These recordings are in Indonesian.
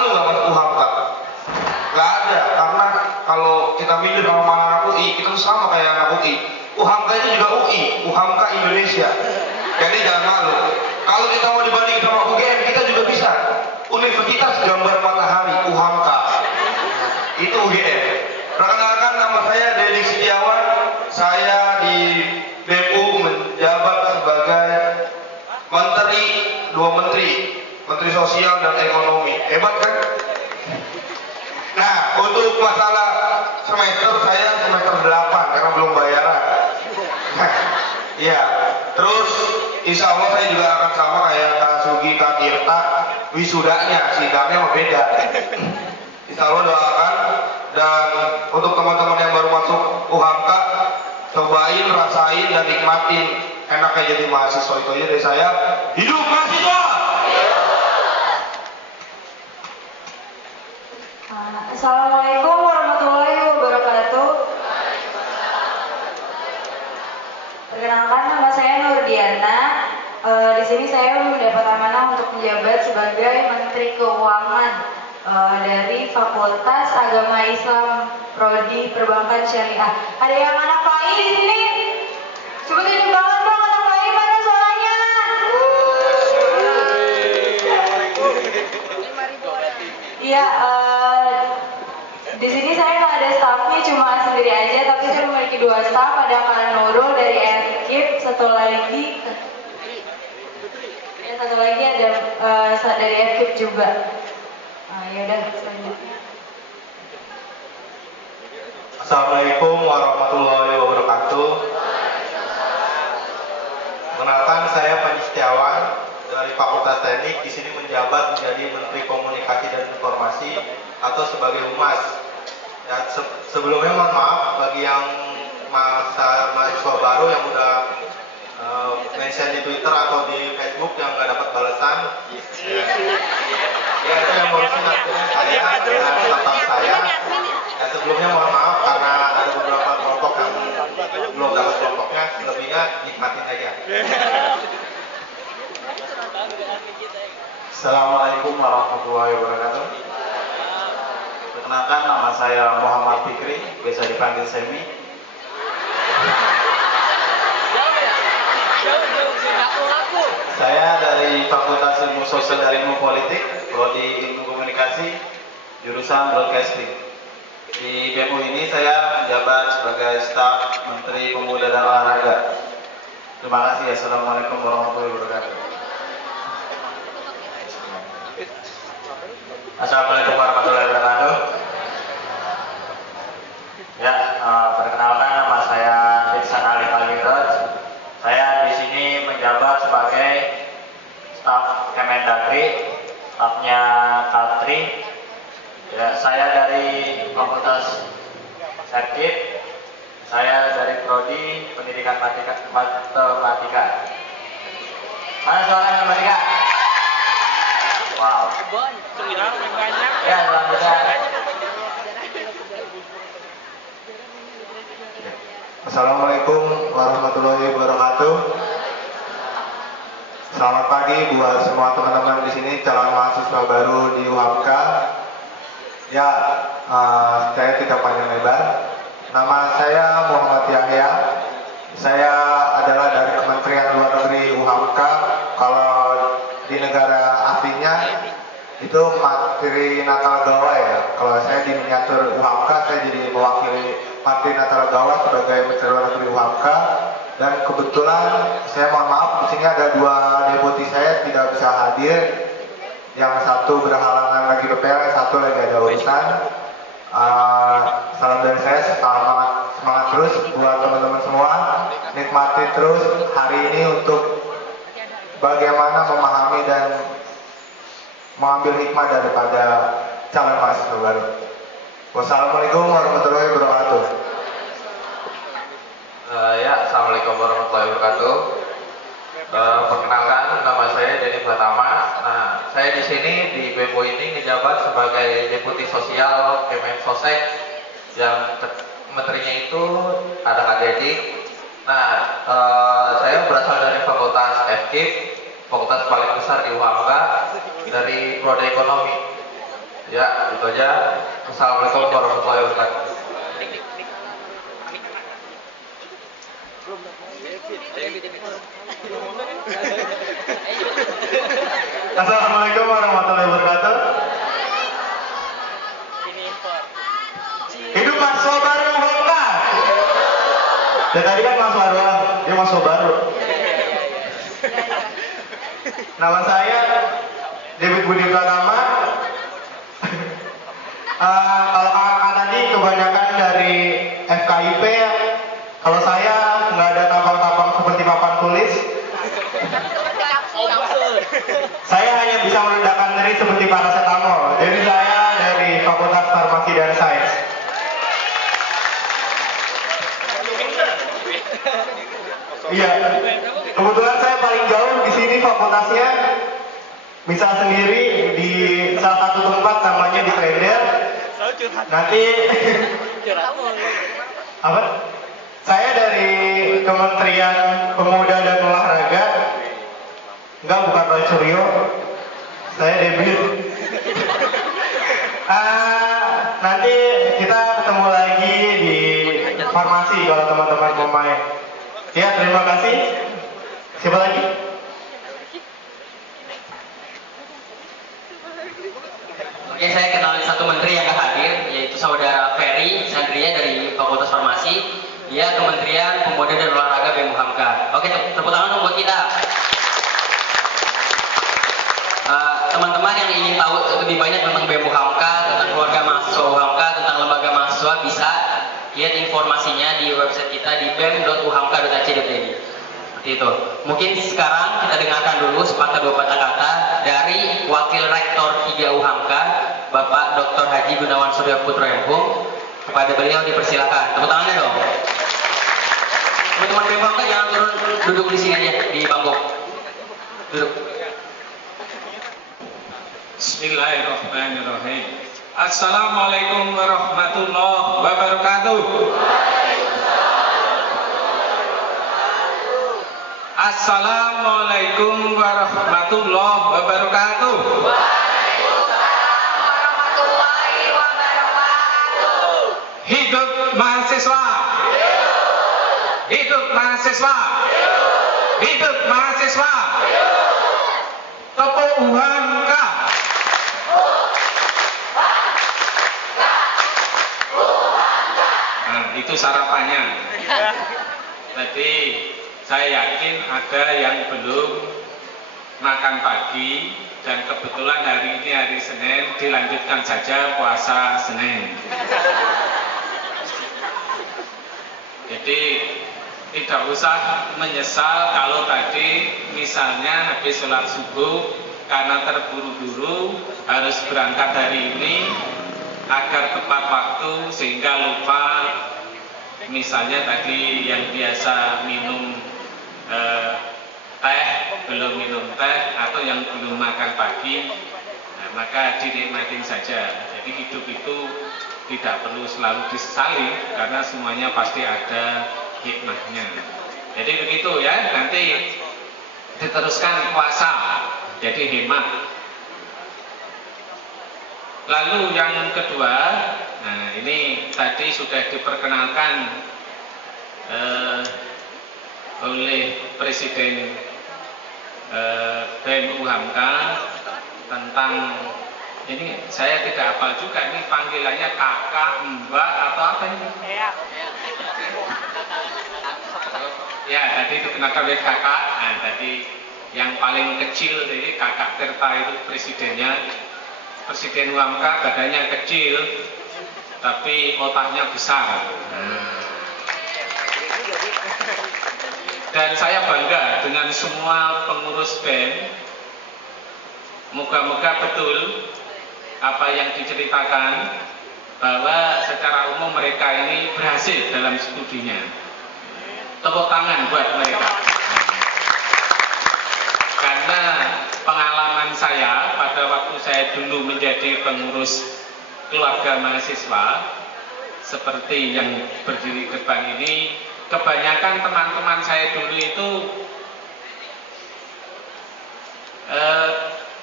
Malu nggak masuk UHAMKA? Nggak ada, karena kalau kita minder sama anak UI, kita tuh sama kayak anak UI. UHAMKA itu juga UI, UHAMKA Indonesia. Jadi jangan malu. Kalau kita mau dibanding sama UGM, kita juga bisa. Universitas Gambar Matahari, UHAMKA. Itu UGM. Perkenalkan, nama saya Dedi Setiawan. Saya di BEM menjabat sebagai Menteri Sosial dan Ekonomi. Hebat kan? Nah, untuk masalah semester, saya semester 8 karena belum bayaran. Iya. Terus insya Allah saya juga akan sama kayak Kak Sugi, Kak Tirta, wisudanya, sidangnya mah beda. Insya Allah doakan. Dan untuk teman-teman yang baru masuk UHAMKA, cobain, rasain, dan nikmatin enaknya jadi mahasiswa. Itu aja dari saya. Hidup mahasiswa! Assalamualaikum warahmatullahi wabarakatuh. Perkenalkan, nama saya Nurdiana. Di sini saya mendapat amanah untuk menjabat sebagai Menteri Keuangan dari Fakultas Agama Islam Prodi Perbankan Syariah. Ada yang anak PAI di sini? Coba tunjuk banget dong, anak PAI mana suaranya? Iya. Di sini saya nggak ada stafnya, cuma sendiri aja, tapi saya memiliki 2 staf, ada Kak Nurul dari FKIP, satu lagi ada dari FKIP juga. Ya udah, selanjutnya. Assalamualaikum warahmatullahi wabarakatuh. Kenalkan, saya Panji Setiawan dari Fakultas Teknik, di sini menjabat menjadi Menteri Komunikasi dan Informasi atau sebagai Humas. Ya, sebelumnya mohon maaf bagi yang mahasiswa baru yang udah mention di Twitter atau di Facebook yang nggak dapat balasan. Ya itu yang ngurusin akhirnya saya dan staff saya. Ya, sebelumnya mohon maaf karena ada beberapa kelompok yang belum dapat kelompoknya. Selebihnya nikmatin aja. Assalamualaikum warahmatullahi wabarakatuh. Perkenalkan, nama saya Muhammad Fikri, biasa dipanggil Semi. Saya dari Fakultas Ilmu Sosial dan Ilmu Politik, Prodi Ilmu Komunikasi, jurusan Broadcasting. Di BEM ini saya menjabat sebagai staf Menteri Pemuda dan Olahraga. Terima kasih. Assalamualaikum warahmatullahi wabarakatuh. Assalamualaikum warahmatullahi wabarakatuh. Ya, perkenalkan, nama saya Iksan Ali Almiraj. Saya di sini menjabat sebagai staf Kemendagri, stafnya Katri. Ya, saya dari Fakultas Serkit. Saya dari Prodi Pendidikan Matematika. Mana suara matematika? Wow. Ya, selanjutnya. Assalamualaikum warahmatullahi wabarakatuh. Selamat pagi buat semua teman-teman di sini calon mahasiswa baru di UHAMKA. Ya, saya tidak panjang lebar. Nama saya Muhammad Yahya. Saya adalah dari Kementerian Luar Negeri UHAMKA. Kalau di negara aslinya itu materi Natal Gawa ya. Kalau saya di miniatur UHAMKA, saya jadi mewakili materi Natal Gawa sebagai Menteri Luar Negeri UHAMKA. Dan kebetulan saya mohon maaf, di sini ada 2 deputi saya tidak bisa hadir. Yang satu berhalangan lagi PPL, yang satu lagi ada urusan. Salam dari saya, semangat terus buat teman-teman semua. Nikmati terus hari ini untuk bagaimana memahami dan mengambil hikmah daripada calon mahasiswa baru. Wassalamualaikum warahmatullahi wabarakatuh. Ya, assalamualaikum warahmatullahi wabarakatuh. Perkenalkan, nama saya Denny Pratama. Nah, saya di sini di BEM ini ngejabat sebagai Deputi Sosial Kemensosek, yang menterinya itu ada Kak Dedi. Nah, saya berasal dari Fakultas FKIP, fakultas paling besar di UHAMKA, dari Prodi Ekonomi. Ya, itu aja. Assalamualaikum warahmatullahi wabarakatuh. Assalamualaikum warahmatullahi wabarakatuh. Hidup mahasiswa baru Humka. Ya tadi kan mahasiswa doang, dia mahasiswa baru. Nama saya David Budi Pratama. Kalau kakak tadi kebanyakan dari FKIP, kalau saya nggak ada tampang-tampang seperti papan tulis. Saya hanya bisa meledakkan nyeri seperti paracetamol. Jadi saya dari Fakultas Farmasi dan Sains. Iya, kebetulan saya paling jauh di sini fakultasnya, bisa sendiri di salah satu tempat namanya di Klender. Nanti apa? Saya dari Kementerian Pemuda dan Olahraga. Enggak, bukan Roy Suryo. Saya debut. Nanti kita ketemu lagi di farmasi kalau teman-teman mau main. Ya, terima kasih. Siapa lagi? Oke, saya kenalin satu menteri yang gak hadir, yaitu saudara Ferry Sandria dari Fakultas Farmasi. Dia Kementerian Pemuda dan Olahraga BEM Hamka. Oke, tepuk tangan buat kita. Teman-teman yang ingin tahu lebih banyak tentang BEM Hamka, tentang keluarga mahasiswa Hamka, tentang lembaga mahasiswa, bisa lihat informasinya di website kita di bem.uhamka.ac.id. Seperti itu. Mungkin sekarang kita dengarkan dulu sepatah dua patah kata dari Wakil Rektor 3 UHAMKA, Bapak Dr. Haji Gunawan Surya Putra MHum. Kepada beliau dipersilakan. Tepuk tangannya dong. Teman-teman BEM UHAMKA jangan turun, duduk di sini aja di bangku. Duduk. Bismillahirrahmanirrahim. Assalamualaikum warahmatullahi wabarakatuh. Assalamualaikum warahmatullahi wabarakatuh. Waalaikumsalam warahmatullahi wabarakatuh. Hidup mahasiswa. Hidup mahasiswa. Hidup mahasiswa. Tepuk UHAMKA. Nah, itu sarapannya. Jadi saya yakin ada yang belum makan pagi dan kebetulan hari ini hari Senin, dilanjutkan saja puasa Senin. Jadi tidak usah menyesal kalau tadi misalnya habis sholat subuh karena terburu-buru harus berangkat hari ini agar tepat waktu sehingga lupa misalnya tadi yang biasa minum teh belum minum teh atau yang belum makan pagi, nah, maka dinikmatin saja. Jadi hidup itu tidak perlu selalu disesali karena semuanya pasti ada hikmahnya. Jadi begitu ya, nanti diteruskan puasa jadi hemat. Lalu yang kedua, nah ini tadi sudah diperkenalkan oleh Presiden BEM UHAMKA tentang ini, saya tidak hafal juga ini panggilannya kakak, mbak atau apa ini? Ya, tadi dikenalkan oleh kakak. Nah, tadi yang paling kecil jadi kakak Tirta itu presidennya. Presiden UHAMKA badannya kecil, tapi otaknya besar. Dan saya bangga dengan semua pengurus BEM. Moga-moga betul apa yang diceritakan bahwa secara umum mereka ini berhasil dalam studinya. Tepuk tangan buat mereka. Karena pengalaman saya pada waktu saya dulu menjadi pengurus keluarga mahasiswa seperti yang berdiri depan ini, kebanyakan teman-teman saya dulu itu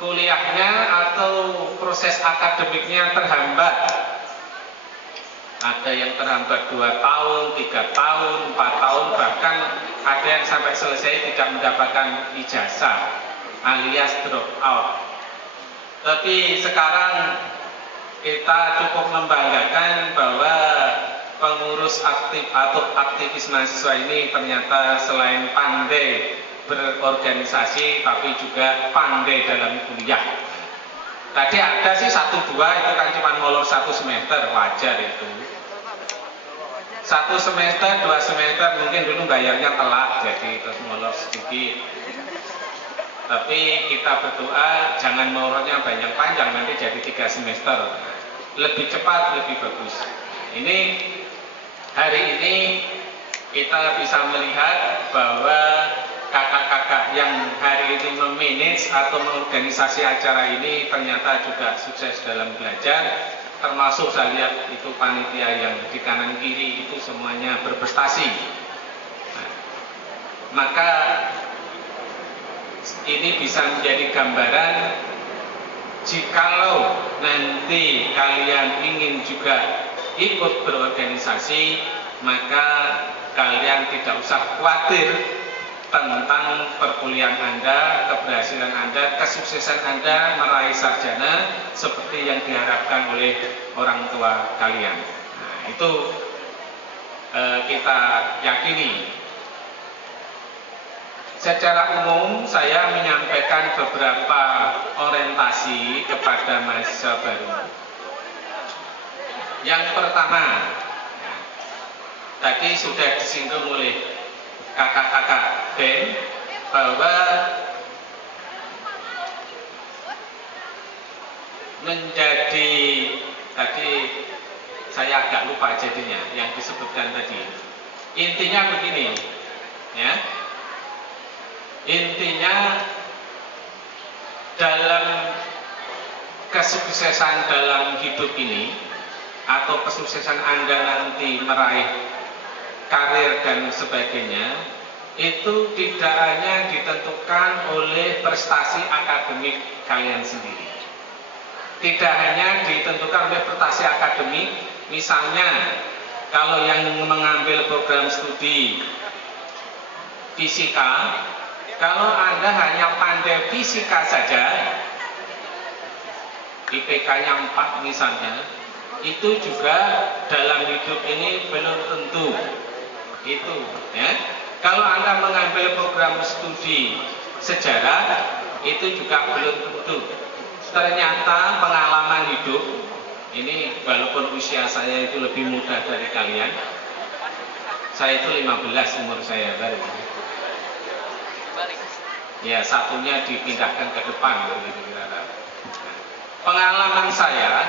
kuliahnya atau proses akademiknya terhambat. Ada yang terhambat 2 tahun, 3 tahun, 4 tahun, bahkan ada yang sampai selesai tidak mendapatkan ijazah alias drop out. Tapi sekarang kita cukup membanggakan bahwa pengurus aktif atau aktivis mahasiswa ini ternyata selain pandai berorganisasi tapi juga pandai dalam kuliah. Tadi ada sih 1-2 itu kan cuma molor 1 semester, wajar itu. 1 semester, 2 semester mungkin dulu bayarnya telat jadi terus molor sedikit. Tapi kita berdoa jangan molornya panjang-panjang, nanti jadi 3 semester. Lebih cepat, lebih bagus. Ini hari ini kita bisa melihat bahwa kakak-kakak yang hari ini memanage atau mengorganisasi acara ini ternyata juga sukses dalam belajar, termasuk saya lihat itu panitia yang di kanan kiri itu semuanya berprestasi. Nah, maka ini bisa menjadi gambaran jikalau nanti kalian ingin juga ikut berorganisasi, maka kalian tidak usah khawatir tentang perkuliahan Anda, keberhasilan Anda, kesuksesan Anda meraih sarjana seperti yang diharapkan oleh orang tua kalian. Nah, itu kita yakini. Secara umum saya menyampaikan beberapa orientasi kepada mahasiswa baru. Yang pertama, tadi sudah disinggung oleh kakak-kakak BEM bahwa menjadi, tadi saya agak lupa jadinya yang disebutkan tadi. Intinya begini, ya. Intinya dalam kesuksesan dalam hidup ini atau kesuksesan Anda nanti meraih karir dan sebagainya itu tidak hanya ditentukan oleh prestasi akademik kalian sendiri. Tidak hanya ditentukan oleh prestasi akademik, misalnya kalau yang mengambil program studi fisika, kalau Anda hanya pandai fisika saja, IPK-nya 4 misalnya, itu juga dalam hidup ini belum tentu. Itu, ya. Kalau Anda mengambil program studi sejarah, itu juga belum tentu. Ternyata pengalaman hidup, ini walaupun usia saya itu lebih muda dari kalian, saya itu 15 umur saya baru. Ya, satunya dipindahkan ke depan begitu kira-kira. Pengalaman saya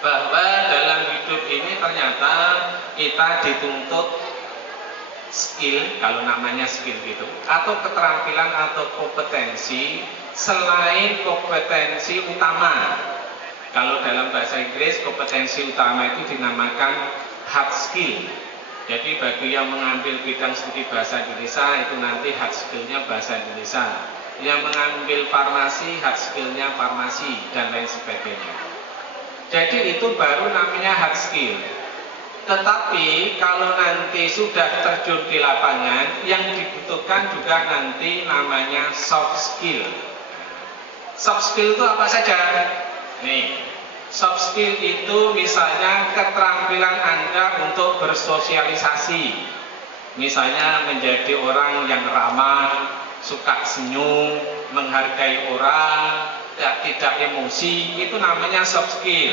bahwa dalam hidup ini ternyata kita dituntut skill, kalau namanya skill gitu, atau keterampilan atau kompetensi selain kompetensi utama. Kalau dalam bahasa Inggris kompetensi utama itu dinamakan hard skill. Jadi bagi yang mengambil bidang studi bahasa Indonesia itu nanti hard skill-nya bahasa Indonesia. Yang mengambil farmasi, hard skill-nya farmasi dan lain sebagainya. Jadi itu baru namanya hard skill. Tetapi kalau nanti sudah terjun di lapangan, yang dibutuhkan juga nanti namanya soft skill. Soft skill itu apa saja? Nih, soft skill itu misalnya keterampilan Anda untuk bersosialisasi. Misalnya menjadi orang yang ramah, suka senyum, menghargai orang, tidak emosi, itu namanya soft skill.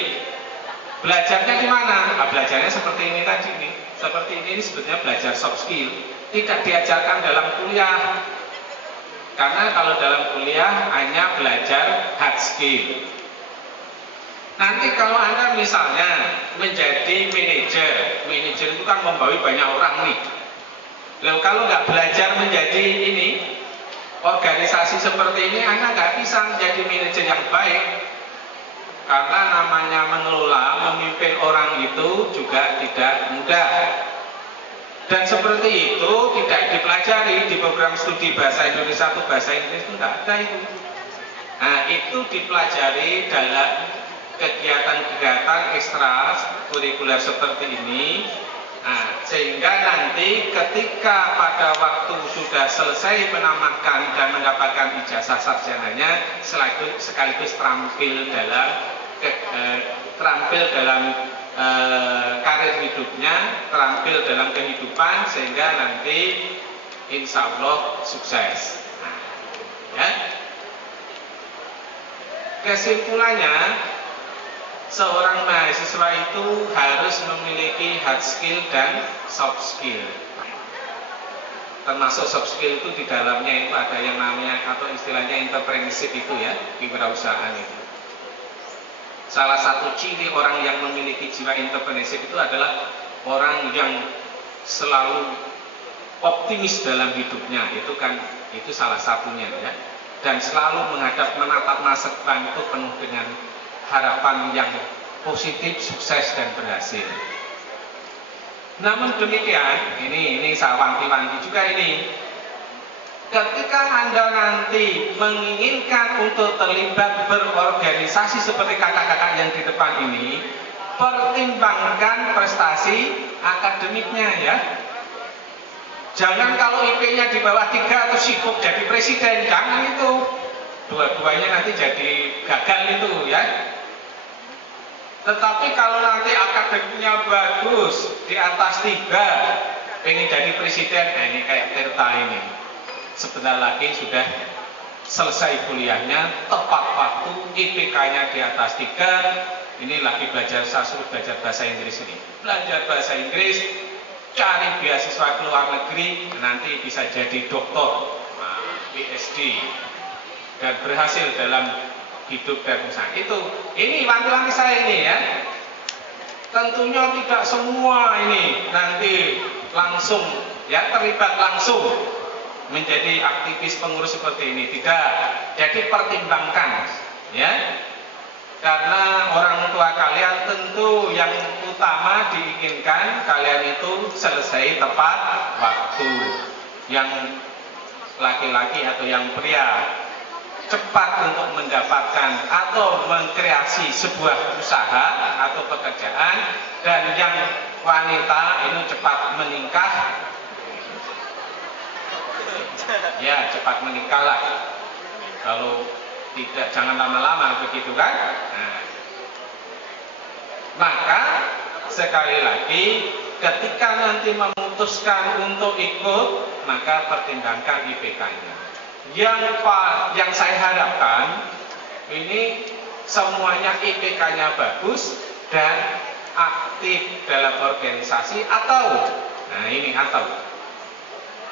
Belajarnya gimana? Nah, belajarnya seperti ini tadi nih. Seperti ini sebetulnya belajar soft skill. Tidak diajarkan dalam kuliah. Karena kalau dalam kuliah hanya belajar hard skill. Nanti kalau Anda misalnya menjadi manajer itu kan membawahi banyak orang nih. Lalu kalau nggak belajar menjadi ini, organisasi seperti ini, Anda nggak bisa menjadi manajer yang baik. Karena namanya mengelola, memimpin orang itu juga tidak mudah. Dan seperti itu tidak dipelajari di program studi bahasa Indonesia atau bahasa Inggris itu nggak ada itu. Nah, itu dipelajari dalam kegiatan-kegiatan ekstra kurikuler seperti ini. Nah, sehingga nanti ketika pada waktu sudah selesai menamatkan dan mendapatkan ijazah sarjananya, sekaligus terampil dalam karir hidupnya, terampil dalam kehidupan, sehingga nanti insya Allah sukses. Nah, ya. Kesimpulannya, seorang mahasiswa itu harus memiliki hard skill dan soft skill. Termasuk soft skill itu di dalamnya itu ada yang namanya atau istilahnya entrepreneurship itu ya, kewirausahaan itu. Salah satu ciri orang yang memiliki jiwa entrepreneurship itu adalah orang yang selalu optimis dalam hidupnya. Itu salah satunya ya. Dan selalu menatap masa depan itu penuh dengan harapan yang positif, sukses dan berhasil. Namun demikian, ini saya wanti-wanti juga ini. Ketika Anda nanti menginginkan untuk terlibat berorganisasi seperti kakak-kakak yang di depan ini, pertimbangkan prestasi akademiknya ya. Jangan kalau IP-nya di bawah 3 atau sibuk jadi presiden, jangan itu. Dua-duanya nanti jadi gagal itu ya. Tetapi kalau nanti akademiknya bagus, di atas 3, pengen jadi presiden, nah ini kayak Tirta ini. Sebentar lagi sudah selesai kuliahnya, tepat waktu, IPK-nya di atas 3, ini lagi saya suruh belajar bahasa Inggris ini. Belajar bahasa Inggris, cari beasiswa ke luar negeri, nanti bisa jadi doktor, PhD, dan berhasil dalam hidup dan usaha. Ini wanti-wanti saya ini ya. Tentunya tidak semua ini nanti langsung ya terlibat langsung menjadi aktivis pengurus seperti ini. Tidak. Jadi pertimbangkan ya. Karena orang tua kalian tentu yang utama diinginkan kalian itu selesai tepat waktu. Yang laki-laki atau yang pria cepat untuk mendapatkan atau mengkreasi sebuah usaha atau pekerjaan, dan yang wanita ini cepat menikah. Ya, cepat menikah lah. Kalau tidak, jangan lama-lama begitu kan. Nah, maka sekali lagi ketika nanti memutuskan untuk ikut, maka pertimbangkan IPK-nya. Yang saya harapkan ini semuanya IPK-nya bagus dan aktif dalam organisasi atau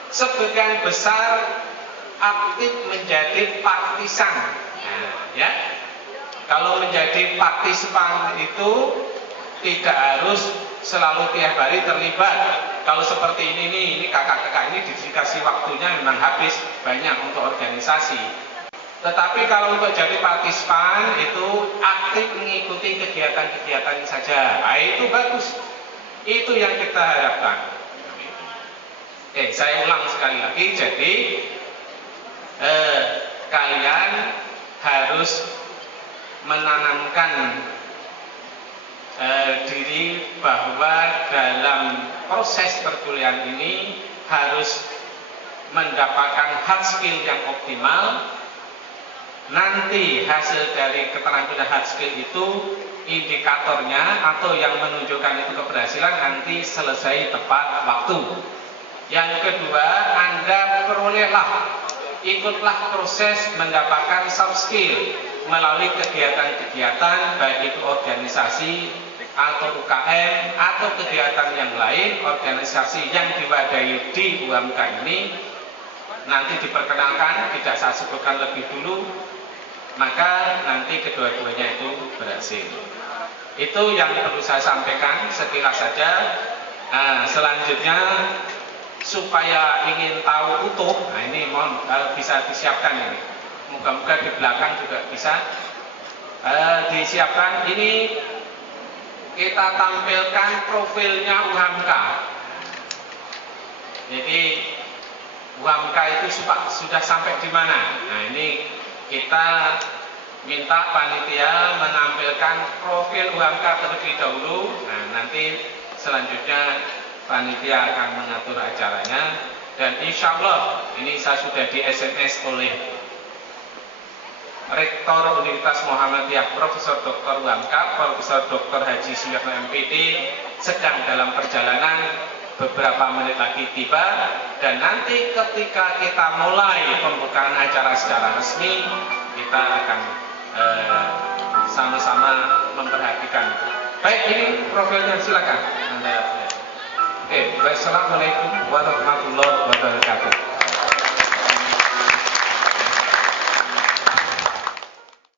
sebagian besar aktif menjadi partisan. Ya, kalau menjadi partisipan itu tidak harus selalu tiap hari terlibat. Kalau seperti ini kakak-kakak ini dikasih waktunya memang habis banyak untuk organisasi. Tetapi kalau untuk jadi partisipan itu aktif mengikuti kegiatan-kegiatan saja. Nah, itu bagus. Itu yang kita harapkan. Saya ulang sekali lagi. Jadi kalian harus menanamkan diri bahwa dalam proses perkuliahan ini harus mendapatkan hard skill yang optimal. Nanti hasil dari keterampilan hard skill itu indikatornya atau yang menunjukkan itu keberhasilan nanti selesai tepat waktu. Yang kedua, Anda ikutlah proses mendapatkan soft skill melalui kegiatan-kegiatan baik itu organisasi atau UKM atau kegiatan yang lain, organisasi yang diwadahi di UHAMKA ini nanti diperkenalkan, tidak saya sebutkan lebih dulu, maka nanti kedua-duanya itu berhasil. Itu yang perlu saya sampaikan sekilas saja. Nah, selanjutnya supaya ingin tahu utuh, nah ini mohon bisa disiapkan ini. Moga-moga di belakang juga bisa disiapkan. Ini kita tampilkan profilnya UHAMKA. Jadi UHAMKA itu sudah sampai di mana? Nah, ini kita minta panitia menampilkan profil UHAMK terlebih dahulu. Nah, nanti selanjutnya panitia akan mengatur acaranya, dan insya Allah ini saya sudah di SMS oleh Rektor Universitas Muhammadiyah Profesor Dr. UHAMK, Profesor Dr. Haji Suyarno MPD, sedang dalam perjalanan, beberapa menit lagi tiba, dan nanti ketika kita mulai pembukaan acara secara resmi, kita akan sama-sama memperhatikan. Baik, ini profilnya, silakan Anda. Assalamualaikum warahmatullahi wabarakatuh.